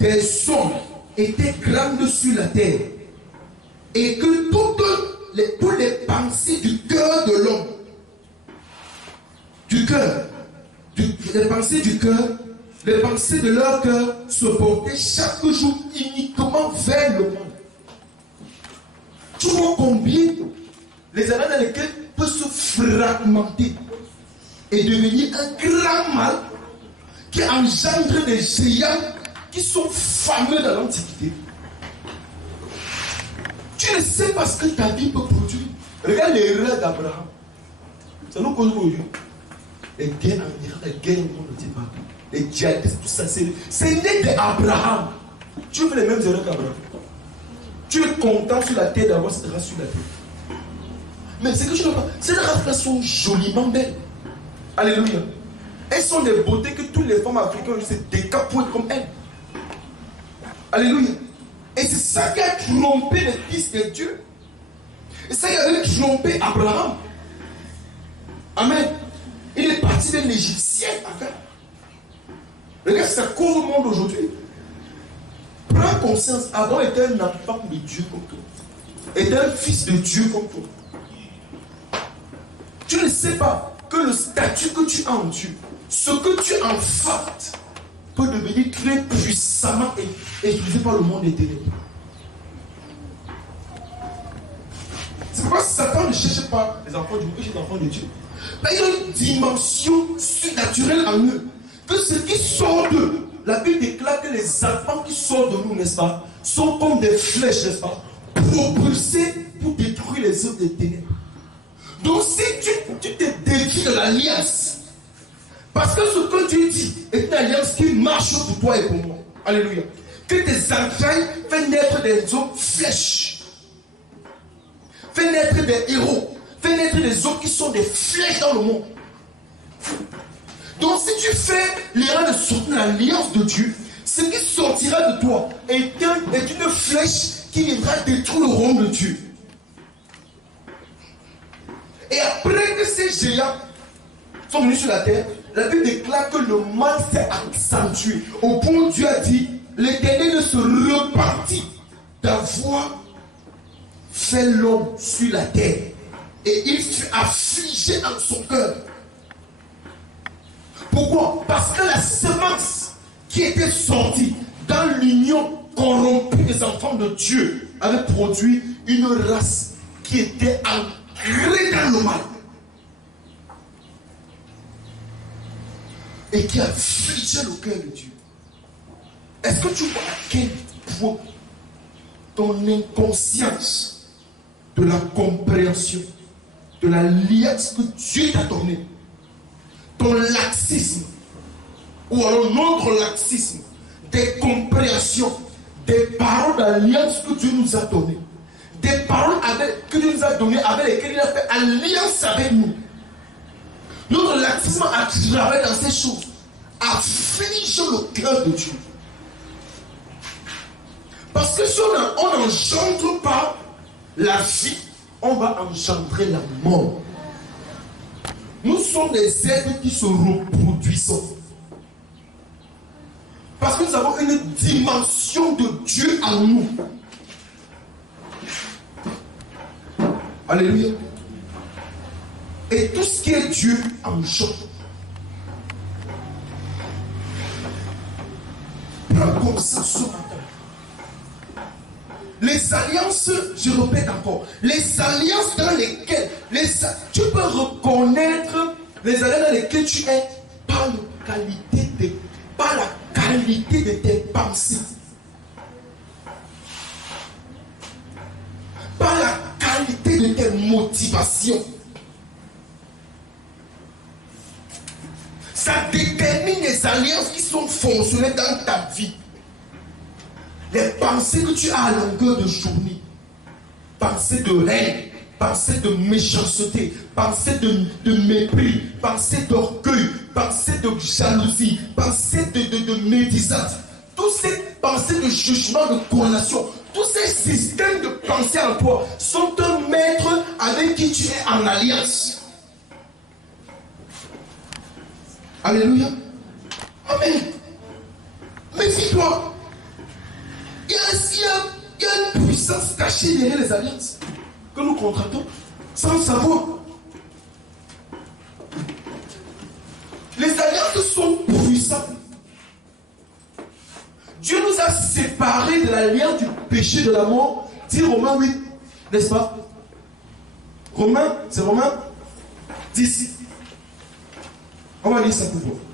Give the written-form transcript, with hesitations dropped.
des hommes étaient grandes sur la terre et que toutes les pensées du cœur de l'homme, les pensées de leur cœur se portaient chaque jour uniquement vers le monde. Tu vois combien les années dans lesquelles peut se fragmenter et devenir un grand mal qui engendre des géants qui sont fameux dans l'Antiquité. Tu ne sais pas ce que ta vie peut produire. Regarde l'erreur d'Abraham. Ça nous cause aujourd'hui. Les guerres en Iran, les guerres au monde, ne dit pas. Les djihadistes, tout ça, c'est né d'Abraham. Tu fais les mêmes erreurs qu'Abraham. Tu es content sur la terre d'avoir cette race sur la terre. Mais c'est que je ne vois pas. Ces races-là sont joliment belles. Alléluia. Elles sont des beautés que toutes les femmes africaines se décapent pour être comme elles. Alléluia. Et c'est ça qui a trompé les fils de Dieu. Et ça qui a trompé Abraham. Amen. Il est parti d'un Égyptien. Regarde, ça court au monde aujourd'hui. Prends conscience, Abraham était un enfant de Dieu comme toi. Était un fils de Dieu comme toi. Tu ne sais pas que le statut que tu as en Dieu, ce que tu enfantes, peut devenir très puissamment utilisé par le monde des ténèbres. C'est pourquoi Satan ne cherche pas les enfants de Dieu, il cherche les enfants de Dieu. Mais il y a une dimension surnaturelle en eux. Que ce qui sort d'eux, la Bible déclare que les enfants qui sortent de nous, n'est-ce pas, sont comme des flèches, n'est-ce pas, propulsés pour détruire les œuvres des ténèbres. Donc si tu te défies de l'alliance, parce que ce que Dieu dit est une alliance qui marche pour toi et pour moi. Alléluia. Que tes entrailles fassent naître des hommes flèches. Fais naître des héros. Fais naître des hommes qui sont des flèches dans le monde. Donc si tu fais l'erreur de sortir l'alliance de Dieu, ce qui sortira de toi est une flèche qui viendra détruire le royaume de Dieu. Et après que ces géants sont venus sur la terre, la Bible déclare que le mal s'est accentué. Au point où Dieu a dit, l'Éternel ne se repentit d'avoir fait l'homme sur la terre. Et il fut affligé dans son cœur. Pourquoi? Parce que la semence qui était sortie dans l'union corrompue des enfants de Dieu avait produit une race qui était ancrée dans le mal. Et qui a affligé le cœur de Dieu. Est-ce que tu vois à quel point ton inconscience de la compréhension de l'alliance que Dieu t'a donnée, ton laxisme, ou alors notre laxisme, des compréhensions, des paroles d'alliance que Dieu nous a données, des paroles que Dieu nous a données, avec lesquelles il a fait alliance avec nous. Notre laxisme a travaillé dans ces choses, afflige le cœur de Dieu. Parce que si on n'engendre pas la vie, on va engendrer la mort. Nous sommes des êtres qui se reproduisent. Parce que nous avons une dimension de Dieu en nous. Alléluia. Et tout ce qui est Dieu engendre. Prends conscience ce matin. Les alliances, je répète encore, les alliances dans lesquelles tu peux reconnaître les alliances dans lesquelles tu es par la qualité de tes pensées, par la qualité de tes motivations. Ça détermine les alliances qui sont fonctionnelles dans ta vie. Les pensées que tu as à longueur de journée, pensées de haine, pensées de méchanceté, pensées de mépris, pensées d'orgueil, pensées de jalousie, pensées de médisance, toutes ces pensées de jugement, de condamnation, tous ces systèmes de pensée en toi sont un maître avec qui tu es en alliance. Alléluia. Amen. Méfie-toi. puissance cachée derrière les alliances que nous contractons sans le savoir. Les alliances sont puissantes. Dieu nous a séparés de l'alliance du péché de la mort, dit Romains 8, n'est-ce pas? Romains, c'est Romains 10. On va lire ça pour vous.